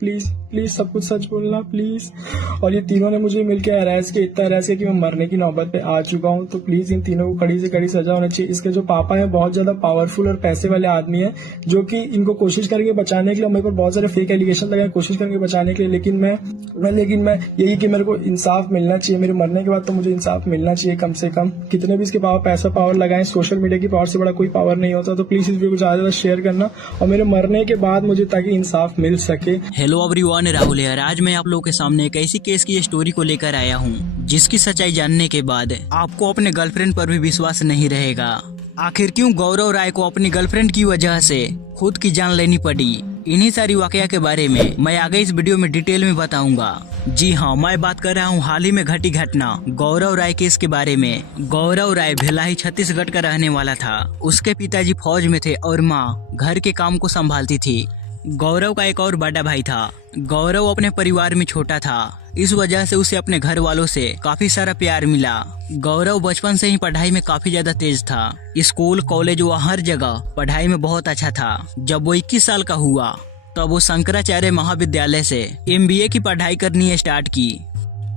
Please please सब कुछ सच बोलना प्लीज। और ये तीनों ने मुझे मिलकर हरास किया, इतना हरास किया कि मैं मरने की नौबत पे आ चुका हूँ। तो प्लीज इन तीनों को कड़ी से कड़ी सजा होना चाहिए। इसके जो पापा हैं बहुत ज्यादा पावरफुल और पैसे वाले आदमी हैं, जो कि इनको कोशिश करेंगे बचाने के लिए। मेरे पर बहुत सारे फेक एलिगेशन लगाए, कोशिश करेंगे बचाने के लिए, लेकिन मैं यही कि मेरे को इंसाफ मिलना चाहिए। मेरे मरने के बाद तो मुझे इंसाफ मिलना चाहिए कम से कम। कितने भी इसके पापा पैसा पावर लगाए, सोशल मीडिया की पावर से बड़ा कोई पावर नहीं होता। तो प्लीज इस वीडियो को ज्यादा ज्यादा शेयर करना और मेरे मरने के बाद मुझे ताकि इंसाफ मिल सके। हेलो एवरीवन, राहुल है। आज मैं आप लोगों के सामने एक ऐसी केस की स्टोरी को लेकर आया हूँ जिसकी सच्चाई जानने के बाद आपको अपने गर्लफ्रेंड पर भी विश्वास नहीं रहेगा। आखिर क्यों गौरव राय को अपनी गर्लफ्रेंड की वजह से खुद की जान लेनी पड़ी, इन्हीं सारी वाकया के बारे में मैं आगे इस वीडियो में डिटेल में बताऊंगा। जी हाँ, मैं बात कर रहा हूँ हाल ही में घटी घटना गौरव राय केस के बारे में। गौरव राय भिलाई छत्तीसगढ़ का रहने वाला था। उसके पिताजी फौज में थे और माँ घर के काम को संभालती थी। गौरव का एक और बड़ा भाई था। गौरव अपने परिवार में छोटा था, इस वजह से उसे अपने घर वालों से काफी सारा प्यार मिला। गौरव बचपन से ही पढ़ाई में काफी ज्यादा तेज था। स्कूल कॉलेज व हर जगह पढ़ाई में बहुत अच्छा था। जब वो 21 साल का हुआ तब वो शंकराचार्य महाविद्यालय से MBA की पढ़ाई करनी स्टार्ट की।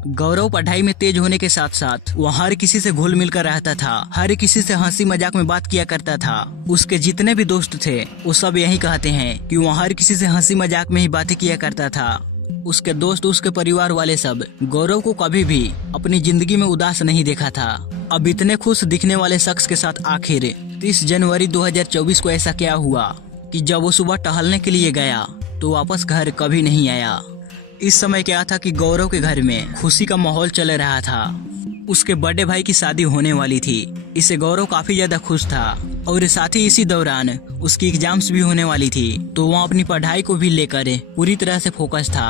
गौरव पढ़ाई में तेज होने के साथ साथ वो हर किसी से घुल मिल कर रहता था, हर किसी से हंसी मजाक में बात किया करता था। उसके जितने भी दोस्त थे वो सब यही कहते हैं कि वो हर किसी से हंसी मजाक में ही बातें किया करता था। उसके दोस्त, उसके परिवार वाले सब गौरव को कभी भी अपनी जिंदगी में उदास नहीं देखा था। अब इतने खुश दिखने वाले शख्स के साथ आखिर 30 जनवरी 2024 को ऐसा क्या हुआ कि जब वो सुबह टहलने के लिए गया तो वापस घर कभी नहीं आया। इस समय क्या था कि गौरव के घर में खुशी का माहौल चल रहा था। उसके बड़े भाई की शादी होने वाली थी। इससे गौरव काफी ज्यादा खुश था और साथ ही इसी दौरान उसकी एग्जाम्स भी होने वाली थी, तो वह अपनी पढ़ाई को भी लेकर पूरी तरह से फोकस था।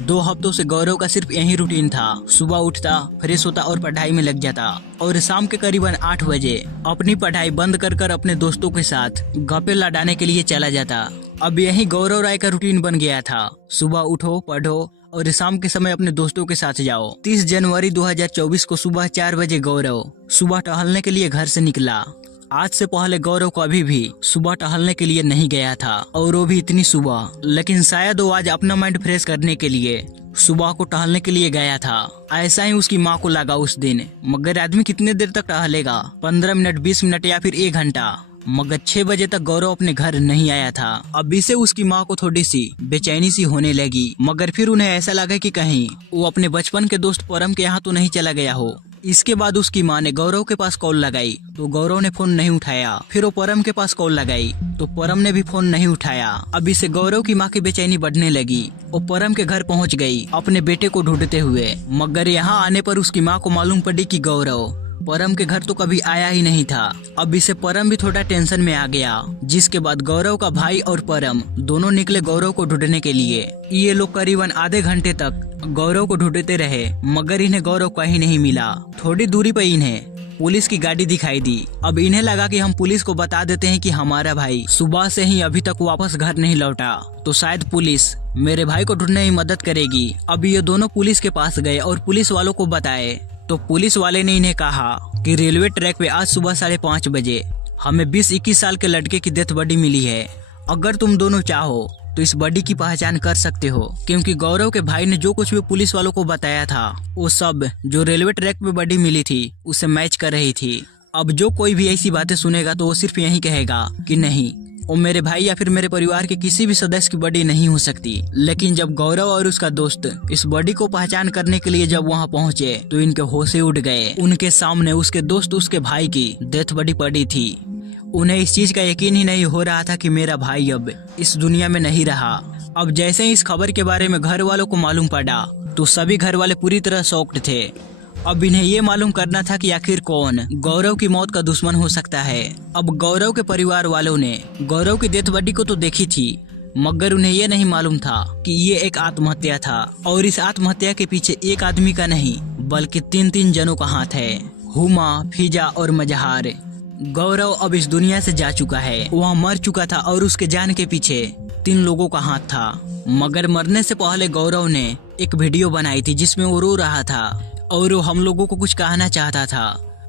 2 हफ्तों से गौरव का सिर्फ यही रूटीन था। सुबह उठता, फ्रेश होता और पढ़ाई में लग जाता और शाम के करीबन 8 बजे अपनी पढ़ाई बंद कर अपने दोस्तों के साथ गप्पे लड़ाने के लिए चला जाता। अब यही गौरव राय का रूटीन बन गया था। सुबह उठो, पढ़ो और शाम के समय अपने दोस्तों के साथ जाओ। 30 जनवरी 2024 को सुबह 4 बजे गौरव सुबह टहलने के लिए घर से निकला। आज से पहले गौरव कभी भी सुबह टहलने के लिए नहीं गया था, और वो भी इतनी सुबह। लेकिन शायद वो आज अपना माइंड फ्रेश करने के लिए सुबह को टहलने के लिए गया था। ऐसा ही उसकी माँ को लगा उस दिन। मगर आदमी कितने देर तक टहलेगा, 15 मिनट, 20 मिनट या फिर 1 घंटा। मगर 6 बजे तक गौरव अपने घर नहीं आया था। अब इसे उसकी माँ को थोड़ी सी बेचैनी सी होने लगी। मगर फिर उन्हें ऐसा लगा कि कहीं वो अपने बचपन के दोस्त परम के यहाँ तो नहीं चला गया हो। इसके बाद उसकी माँ ने गौरव के पास कॉल लगाई तो गौरव ने फोन नहीं उठाया। फिर वो परम के पास कॉल लगाई तो परम ने भी फोन नहीं उठाया। अब इसे गौरव की माँ की बेचैनी बढ़ने लगी। वो परम के घर पहुँच गई अपने बेटे को ढूंढते हुए। मगर यहाँ आने पर उसकी माँ को मालूम पड़ी कि गौरव परम के घर तो कभी आया ही नहीं था। अब इसे परम भी थोड़ा टेंशन में आ गया, जिसके बाद गौरव का भाई और परम दोनों निकले गौरव को ढूंढने के लिए। ये लोग करीबन आधे घंटे तक गौरव को ढूंढते रहे, मगर इन्हें गौरव कहीं नहीं मिला। थोड़ी दूरी पर इन्हें पुलिस की गाड़ी दिखाई दी। अब इन्हें लगा कि हम पुलिस को बता देते हैं कि हमारा भाई सुबह से ही अभी तक वापस घर नहीं लौटा, तो शायद पुलिस मेरे भाई को ढूंढने में मदद करेगी। अब ये दोनों पुलिस के पास गए और पुलिस वालों को बताए तो पुलिस वाले ने इन्हें कहा कि रेलवे ट्रैक पे आज सुबह 5:30 बजे हमें 20-21 साल के लड़के की डेथ बॉडी मिली है। अगर तुम दोनों चाहो तो इस बॉडी की पहचान कर सकते हो, क्योंकि गौरव के भाई ने जो कुछ भी पुलिस वालों को बताया था वो सब जो रेलवे ट्रैक पे बॉडी मिली थी उसे मैच कर रही थी। अब जो कोई भी ऐसी बातें सुनेगा तो वो सिर्फ यही कहेगा कि नहीं, वो मेरे भाई या फिर मेरे परिवार के किसी भी सदस्य की बॉडी नहीं हो सकती। लेकिन जब गौरव और उसका दोस्त इस बॉडी को पहचान करने के लिए जब वहां पहुंचे तो इनके होश उड़ गए। उनके सामने उसके दोस्त, उसके भाई की डेथ बॉडी पड़ी थी। उन्हें इस चीज का यकीन ही नहीं हो रहा था कि मेरा भाई अब इस दुनिया में नहीं रहा। अब जैसे ही इस खबर के बारे में घर वालों को मालूम पड़ा तो सभी घर वाले पूरी तरह शॉक्ड थे। अब इन्हें ये मालूम करना था कि आखिर कौन गौरव की मौत का दुश्मन हो सकता है। अब गौरव के परिवार वालों ने गौरव की डेथ बॉडी को तो देखी थी, मगर उन्हें ये नहीं मालूम था कि ये एक आत्महत्या था। और इस आत्महत्या के पीछे एक आदमी का नहीं बल्कि 3 जनों का हाथ है, हुमा, फिजा और मजहार। गौरव अब इस दुनिया से जा चुका है, वह मर चुका था और उसके जान के पीछे 3 लोगों का हाथ था। मगर मरने से पहले गौरव ने एक वीडियो बनाई थी जिसमें वो रो रहा था और वो हम लोगों को कुछ कहना चाहता था।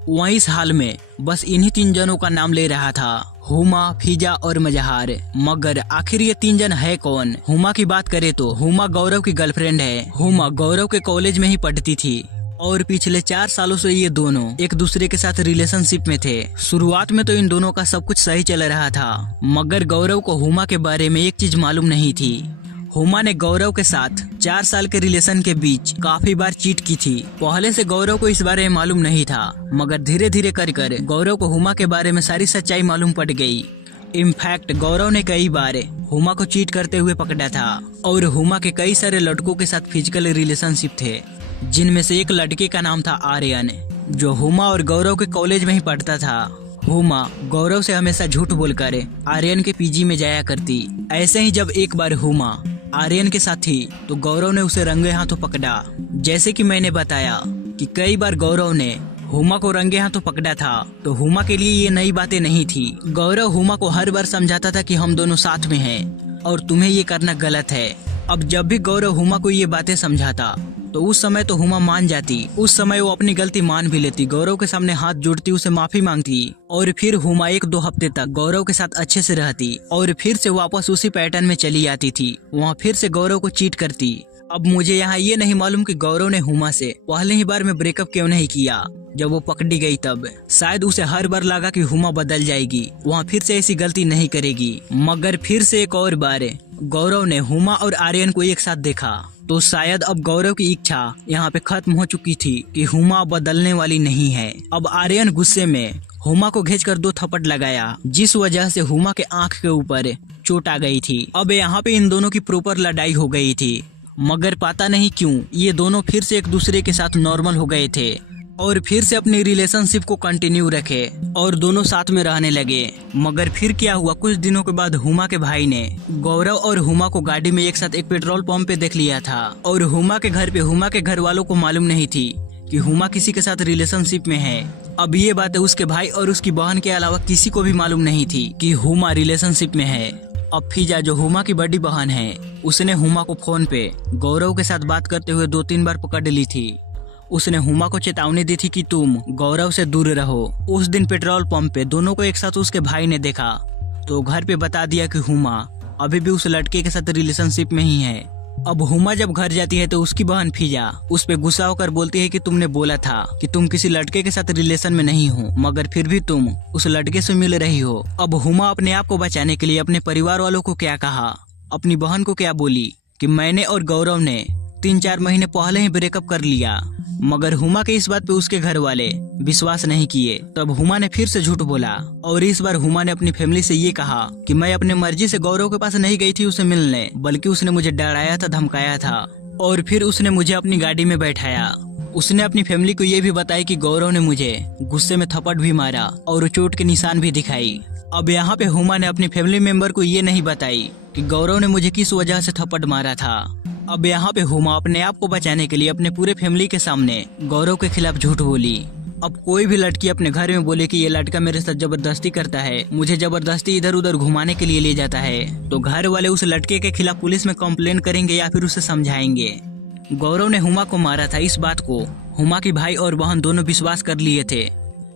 वह इस हाल में बस इन्हीं 3 जनों का नाम ले रहा था, हुमा, फिजा और मजहार। मगर आखिर ये 3 जन है कौन? हुमा की बात करें तो हुमा गौरव की गर्लफ्रेंड है। हुमा गौरव के कॉलेज में ही पढ़ती थी और पिछले 4 सालों से ये दोनों एक दूसरे के साथ रिलेशनशिप में थे। शुरुआत में तो इन दोनों का सब कुछ सही चल रहा था, मगर गौरव को हुमा के बारे में एक चीज मालूम नहीं थी। हुमा ने गौरव के साथ 4 साल के रिलेशन के बीच काफी बार चीट की थी। पहले से गौरव को इस बारे में मालूम नहीं था, मगर धीरे धीरे कर गौरव को हुमा के बारे में सारी सच्चाई मालूम पड़ गई। इनफैक्ट गौरव ने कई बार हुमा को चीट करते हुए पकड़ा था और हुमा के कई सारे लड़कों के साथ फिजिकल रिलेशनशिप थे, जिनमें से एक लड़के का नाम था आर्यन, जो हुमा और गौरव के कॉलेज में ही पढ़ता था। हुमा गौरव से हमेशा झूठ बोलकर आर्यन के पीजी में जाया करती। ऐसे ही जब एक बार हुमा आर्यन के साथ थी तो गौरव ने उसे रंगे हाथों पकड़ा। जैसे कि मैंने बताया कि कई बार गौरव ने हुमा को रंगे हाथों पकड़ा था, तो हुमा के लिए ये नई बातें नहीं थी। गौरव हुमा को हर बार समझाता था कि हम दोनों साथ में हैं और तुम्हें ये करना गलत है। अब जब भी गौरव हुमा को ये बातें समझाता तो उस समय तो हुमा मान जाती। उस समय वो अपनी गलती मान भी लेती, गौरव के सामने हाथ जोड़ती, उसे माफी मांगती और फिर हुमा 1-2 हफ्ते तक गौरव के साथ अच्छे से रहती और फिर से वापस उसी पैटर्न में चली आती थी। वहाँ फिर से गौरव को चीट करती। अब मुझे यहाँ ये नहीं मालूम कि गौरव ने हुमा से पहले ही बार में ब्रेकअप क्यों नहीं किया। जब वो पकड़ी गई तब शायद उसे हर बार लगा कि हुमा बदल जाएगी, वहाँ फिर से ऐसी गलती नहीं करेगी। मगर फिर से एक और बार गौरव ने हुमा और आर्यन को एक साथ देखा, तो शायद अब गौरव की इच्छा यहाँ पे खत्म हो चुकी थी कि हुमा बदलने वाली नहीं है। अब आर्यन गुस्से में हुमा को घिंचकर 2 थप्पड़ लगाया, जिस वजह से हुमा के आंख के ऊपर चोट आ गई थी। अब यहाँ पे इन दोनों की प्रॉपर लड़ाई हो गई थी, मगर पता नहीं क्यों ये दोनों फिर से एक दूसरे के साथ नॉर्मल हो गए थे और फिर से अपनी रिलेशनशिप को कंटिन्यू रखे और दोनों साथ में रहने लगे। मगर फिर क्या हुआ, कुछ दिनों के बाद हुमा के भाई ने गौरव और हुमा को गाड़ी में एक साथ एक पेट्रोल पंप पे देख लिया था और हुमा के घर पे हुमा के घर वालों को मालूम नहीं थी कि हुमा किसी के साथ रिलेशनशिप में है। अब ये बातें उसके भाई और उसकी बहन के अलावा किसी को भी मालूम नहीं थी कि हुमा रिलेशनशिप में है। अब फिजा, जो हुमा की बड़ी बहन है, उसने हुमा को फोन पे गौरव के साथ बात करते हुए 2-3 बार पकड़ ली थी। उसने हुमा को चेतावनी दी थी कि तुम गौरव से दूर रहो। उस दिन पेट्रोल पंप पे दोनों को एक साथ उसके भाई ने देखा तो घर पे बता दिया कि हुमा अभी भी उस लड़के के साथ रिलेशनशिप में ही है। अब हुमा जब घर जाती है तो उसकी बहन फिजा उस पे गुस्सा होकर बोलती है कि तुमने बोला था कि तुम किसी लड़के के साथ रिलेशन में नहीं हो, मगर फिर भी तुम उस लड़के से मिल रही हो। अब हुमा अपने आप को बचाने के लिए अपने परिवार वालों को क्या कहा, अपनी बहन को क्या बोली कि मैंने और गौरव ने 3-4 महीने पहले ही ब्रेकअप कर लिया। मगर हुमा के इस बात पे उसके घर वाले विश्वास नहीं किए। तब हुमा ने फिर से झूठ बोला और इस बार हुमा ने अपनी फैमिली से ये कहा कि मैं अपने मर्जी से गौरव के पास नहीं गई थी उसे मिलने, बल्कि उसने मुझे डराया था, धमकाया था और फिर उसने मुझे अपनी गाड़ी में बैठाया। उसने अपनी फैमिली को ये भी बताया कि गौरव ने मुझे गुस्से में थप्पड़ भी मारा और चोट के निशान भी दिखाई। अब यहाँ पे हुमा ने अपनी फैमिली मेंबर को ये नहीं बताई कि गौरव ने मुझे किस वजह से थप्पड़ मारा था। अब यहाँ पे हुमा अपने आप को बचाने के लिए अपने पूरे फैमिली के सामने गौरव के खिलाफ झूठ बोली। अब कोई भी लड़की अपने घर में बोले कि ये लड़का मेरे साथ जबरदस्ती करता है, मुझे जबरदस्ती इधर उधर घुमाने के लिए ले जाता है, तो घर वाले उस लड़के के खिलाफ पुलिस में कंप्लेन करेंगे या फिर उसे समझाएंगे। गौरव ने हुमा को मारा था, इस बात को हुमा की भाई और बहन दोनों विश्वास कर लिए थे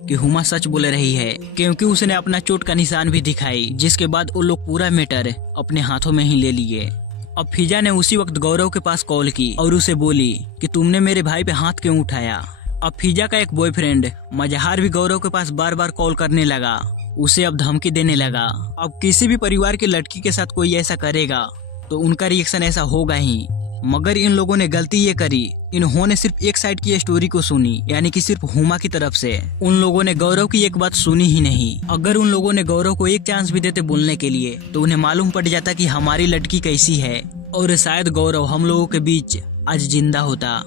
कि हुमा सच बोल रही है, क्योंकि उसने अपना चोट का निशान भी दिखाई, जिसके बाद वो लोग पूरा मैटर अपने हाथों में ही ले लिए। अब फिजा ने उसी वक्त गौरव के पास कॉल की और उसे बोली कि तुमने मेरे भाई पे हाथ क्यों उठाया। अब फिजा का एक बॉयफ्रेंड मजहार भी गौरव के पास बार बार कॉल करने लगा, उसे अब धमकी देने लगा। अब किसी भी परिवार की लड़की के साथ कोई ऐसा करेगा तो उनका रिएक्शन ऐसा होगा ही। मगर इन लोगों ने गलती ये करी, इन्होंने सिर्फ एक साइड की स्टोरी को सुनी, यानी कि सिर्फ हुमा की तरफ से। उन लोगों ने गौरव की एक बात सुनी ही नहीं। अगर उन लोगों ने गौरव को एक चांस भी देते बोलने के लिए तो उन्हें मालूम पड़ जाता कि हमारी लड़की कैसी है और शायद गौरव हम लोगों के बीच आज जिंदा होता।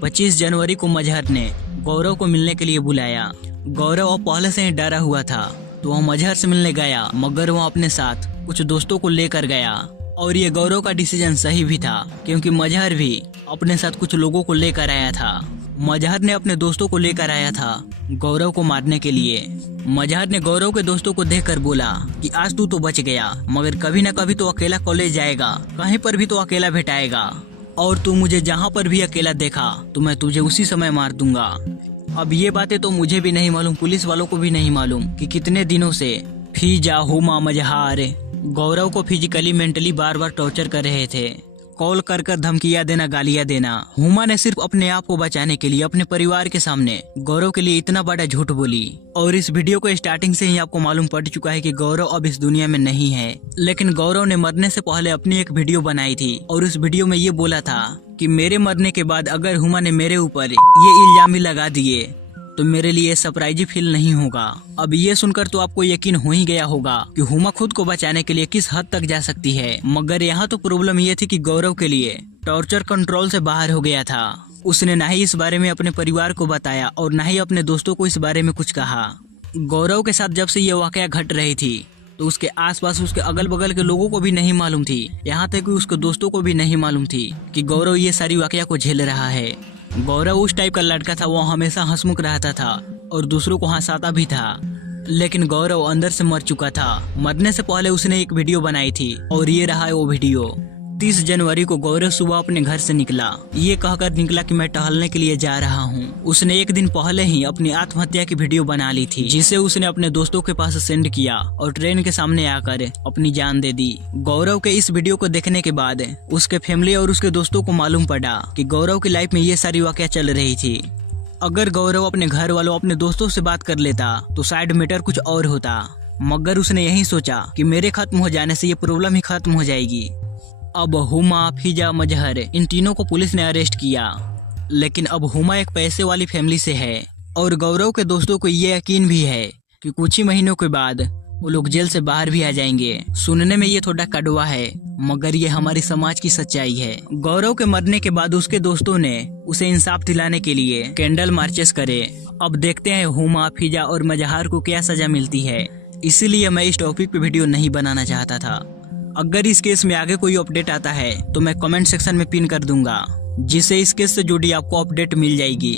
25 जनवरी को मजहर ने गौरव को मिलने के लिए बुलाया। गौरव पहले से ही डरा हुआ था तो वह मजहर से मिलने गया, मगर वह अपने साथ कुछ दोस्तों को लेकर गया और ये गौरव का डिसीजन सही भी था, क्योंकि मजहर भी अपने साथ कुछ लोगों को लेकर आया था। मजहर ने अपने दोस्तों को लेकर आया था गौरव को मारने के लिए। मजहर ने गौरव के दोस्तों को देखकर बोला कि आज तू तो बच गया, मगर कभी न कभी तो अकेला कॉलेज जाएगा, कहीं पर भी तो अकेला भेटाएगा, और तू मुझे जहाँ पर भी अकेला देखा तो मैं तुझे उसी समय मार दूंगा। अब ये बातें तो मुझे भी नहीं मालूम, पुलिस वालों को भी नहीं मालूम कि कितने दिनों से फीजा, हुमा, मजहार गौरव को फिजिकली मेंटली बार बार टॉर्चर कर रहे थे। कॉल कर कर धमकियां देना, गालियां देना। हुमा ने सिर्फ अपने आप को बचाने के लिए अपने परिवार के सामने गौरव के लिए इतना बड़ा झूठ बोली। और इस वीडियो को स्टार्टिंग से ही आपको मालूम पड़ चुका है कि गौरव अब इस दुनिया में नहीं है। लेकिन गौरव ने मरने से पहले अपनी एक वीडियो बनाई थी और उस वीडियो में ये बोला था कि मेरे मरने के बाद अगर हुमा ने मेरे ऊपर ये इल्जाम भी लगा दिए तो मेरे लिए सरप्राइज फील नहीं होगा। अब ये सुनकर तो आपको यकीन हो ही गया होगा कि हुमा खुद को बचाने के लिए किस हद तक जा सकती है। मगर यहाँ तो प्रॉब्लम ये थी कि गौरव के लिए टॉर्चर कंट्रोल से बाहर हो गया था। उसने ना ही इस बारे में अपने परिवार को बताया और ना ही अपने दोस्तों को इस बारे में कुछ कहा। गौरव के साथ जब से ये वाकया घट रही थी तो उसके आसपास उसके अगल बगल के लोगों को भी नहीं मालूम थी, यहाँ तक कि उसके दोस्तों को भी नहीं मालूम थी कि गौरव ये सारी वाकया को झेल रहा है। गौरव उस टाइप का लड़का था, वो हमेशा हंसमुख रहता था और दूसरों को हंसाता भी था। लेकिन गौरव अंदर से मर चुका था। मरने से पहले उसने एक वीडियो बनाई थी और ये रहा है वो वीडियो। 30 जनवरी को गौरव सुबह अपने घर से निकला। ये कहकर निकला कि मैं टहलने के लिए जा रहा हूँ। उसने एक दिन पहले ही अपनी आत्महत्या की वीडियो बना ली थी, जिसे उसने अपने दोस्तों के पास सेंड किया और ट्रेन के सामने आकर अपनी जान दे दी। गौरव के इस वीडियो को देखने के बाद उसके फैमिली और उसके दोस्तों को मालूम पड़ा कि गौरव की लाइफ में ये सारी वाकया चल रही थी। अगर गौरव अपने घर वालों, अपने दोस्तों से बात कर लेता तो शायद मैटर कुछ और होता। मगर उसने यही सोचा कि मेरे खत्म हो जाने से ये प्रॉब्लम ही खत्म हो जाएगी। अब हुमा, फीजा, मजहर इन तीनों को पुलिस ने अरेस्ट किया। लेकिन अब हुमा एक पैसे वाली फैमिली से है और गौरव के दोस्तों को ये यकीन भी है कि कुछ ही महीनों के बाद वो लोग जेल से बाहर भी आ जाएंगे। सुनने में ये थोड़ा कड़वा है मगर ये हमारी समाज की सच्चाई है। गौरव के मरने के बाद उसके दोस्तों ने उसे इंसाफ दिलाने के लिए कैंडल मार्चेस करे। अब देखते हैं हुमा, फीजा और मजहार को क्या सजा मिलती है। इसीलिए मैं इस टॉपिक पे वीडियो नहीं बनाना चाहता था। अगर इस केस में आगे कोई अपडेट आता है तो मैं कमेंट सेक्शन में पिन कर दूंगा, जिससे इस केस से जुड़ी आपको अपडेट मिल जाएगी।